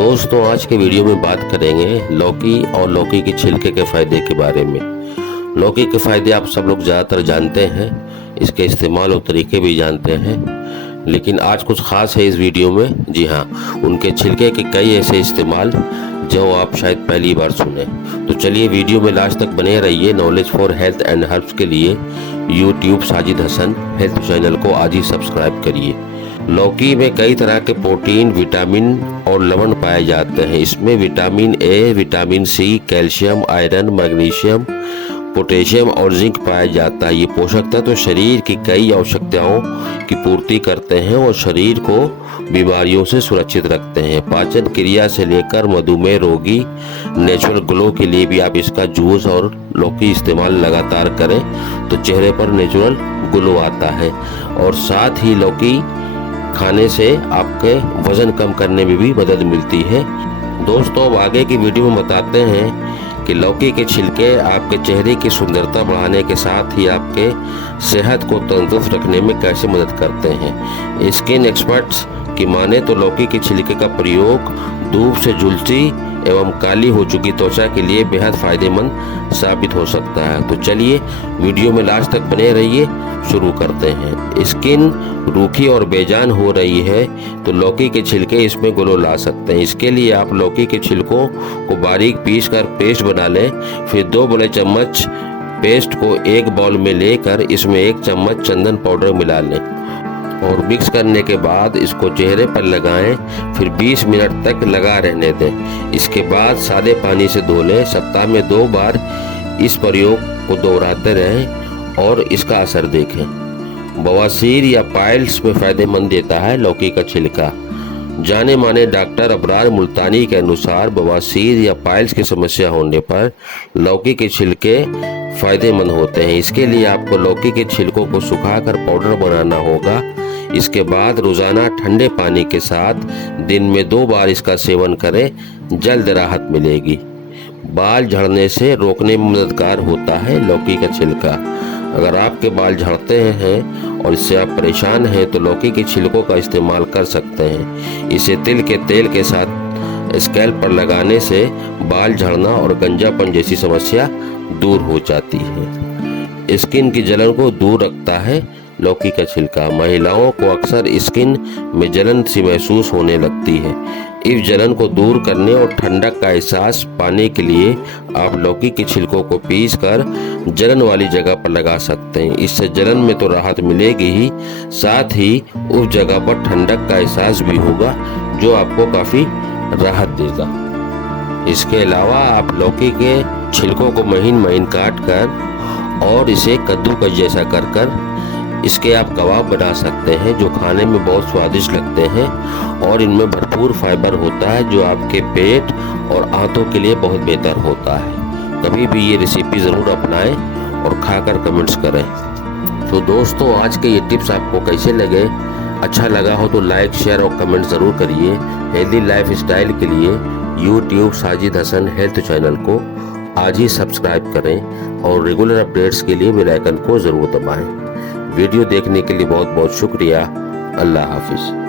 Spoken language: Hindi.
दोस्तों आज के वीडियो में बात करेंगे लौकी और लौकी के छिलके के फ़ायदे के बारे में। लौकी के फ़ायदे आप सब लोग ज़्यादातर जानते हैं, इसके इस्तेमाल और तरीके भी जानते हैं, लेकिन आज कुछ ख़ास है इस वीडियो में। जी हाँ, उनके छिलके के कई ऐसे इस्तेमाल जो आप शायद पहली बार सुने। तो चलिए वीडियो में लास्ट तक बने रहिए। Knowledge for health and herbs के लिए YouTube Sajid Hasan health channel को आज ही सब्सक्राइब करिए। लौकी में कई तरह के प्रोटीन, विटामिन और लवण पाए जाते हैं। इसमें vitamin A, vitamin C, calcium, iron, magnesium, potassium और जिंक पाया जाता है। ये पोषक तत्व शरीर की कई आवश्यकताओं की पूर्ति करते हैं और शरीर को बीमारियों से सुरक्षित रखते हैं। पाचन क्रिया से लेकर मधुमेह रोगी, नेचुरल ग्लो के लिए भी आप इसका जूस और लौकी इस्तेमाल लगातार करें तो चेहरे पर नेचुरल ग्लो आता है। और साथ ही लौकी खाने से आपके वजन कम करने में भी मदद मिलती है। दोस्तों अब आगे की वीडियो में बताते हैं कि लौकी के छिलके आपके चेहरे की सुंदरता बढ़ाने के साथ ही आपके सेहत को तंदुरुस्त रखने में कैसे मदद करते हैं। स्किन एक्सपर्ट्स की माने तो लौकी के छिलके का प्रयोग धूप से झुलसी एवं काली हो चुकी त्वचा के लिए बेहद फायदेमंद साबित हो सकता है। तो चलिए वीडियो में लास्ट तक बने रहिए, शुरू करते हैं। स्किन रूखी और बेजान हो रही है तो लौकी के छिलके इसमें ग्लो ला सकते हैं। इसके लिए आप लौकी के छिलकों को बारीक पीसकर पेस्ट बना लें। फिर 2 बड़े चम्मच पेस्ट को एक बाउल में लेकर इसमें 1 चम्मच चंदन पाउडर मिला लें और मिक्स करने के बाद इसको चेहरे पर लगाएं। फिर 20 मिनट तक लगा रहने दें। इसके बाद सादे पानी से धो लें। सप्ताह में 2 बार इस प्रयोग को दोहराते रहें और इसका असर देखें। बवासीर या पाइल्स में फायदेमंद देता है लौकी का छिलका। जाने माने डॉक्टर अबरार मुल्तानी के अनुसार बवासीर या पाइल्स की समस्या होने पर लौकी के छिलके फायदेमंद होते हैं। इसके लिए आपको लौकी के छिलकों को सुखाकर पाउडर बनाना होगा। इसके बाद रोजाना ठंडे पानी के साथ दिन में 2 बार इसका सेवन करें, जल्द राहत मिलेगी। बाल झड़ने से रोकने में मददगार होता है लौकी का छिलका। अगर आपके बाल झड़ते हैं और इससे आप परेशान हैं तो लौकी के छिलकों का इस्तेमाल कर सकते हैं। इसे तिल के तेल के साथ स्कैल्प पर लगाने से बाल झड़ना और गंजापन जैसी समस्या दूर हो जाती है। स्किन की जलन को दूर रखता है लौकी का छिलका। महिलाओं को अक्सर स्किन में जलन सी महसूस होने लगती है। इस जलन को दूर करने और ठंडक का एहसास पाने के लिए आप लौकी के छिलकों को पीसकर जलन वाली जगह पर लगा सकते हैं। इससे जलन में तो राहत मिलेगी ही, साथ ही उस जगह पर ठंडक का एहसास भी होगा जो आपको काफी राहत देगा। इसके अलावा आप लौकी के छिलकों को महीन महीन काट कर और इसे कद्दूकस जैसा कर इसके आप कबाब बना सकते हैं जो खाने में बहुत स्वादिष्ट लगते हैं और इनमें भरपूर फाइबर होता है जो आपके पेट और आंतों के लिए बहुत बेहतर होता है। कभी भी ये रेसिपी ज़रूर अपनाएं और खाकर कमेंट्स करें। तो दोस्तों आज के ये टिप्स आपको कैसे लगे? अच्छा लगा हो तो लाइक, शेयर और कमेंट ज़रूर करिए। हेल्दी लाइफ स्टाइल के लिए YouTube Sajid Hasan health channel को आज ही सब्सक्राइब करें और रेगुलर अपडेट्स के लिए बेल आइकन को ज़रूर दबाएं। वीडियो देखने के लिए बहुत बहुत शुक्रिया। अल्लाह हाफिज़।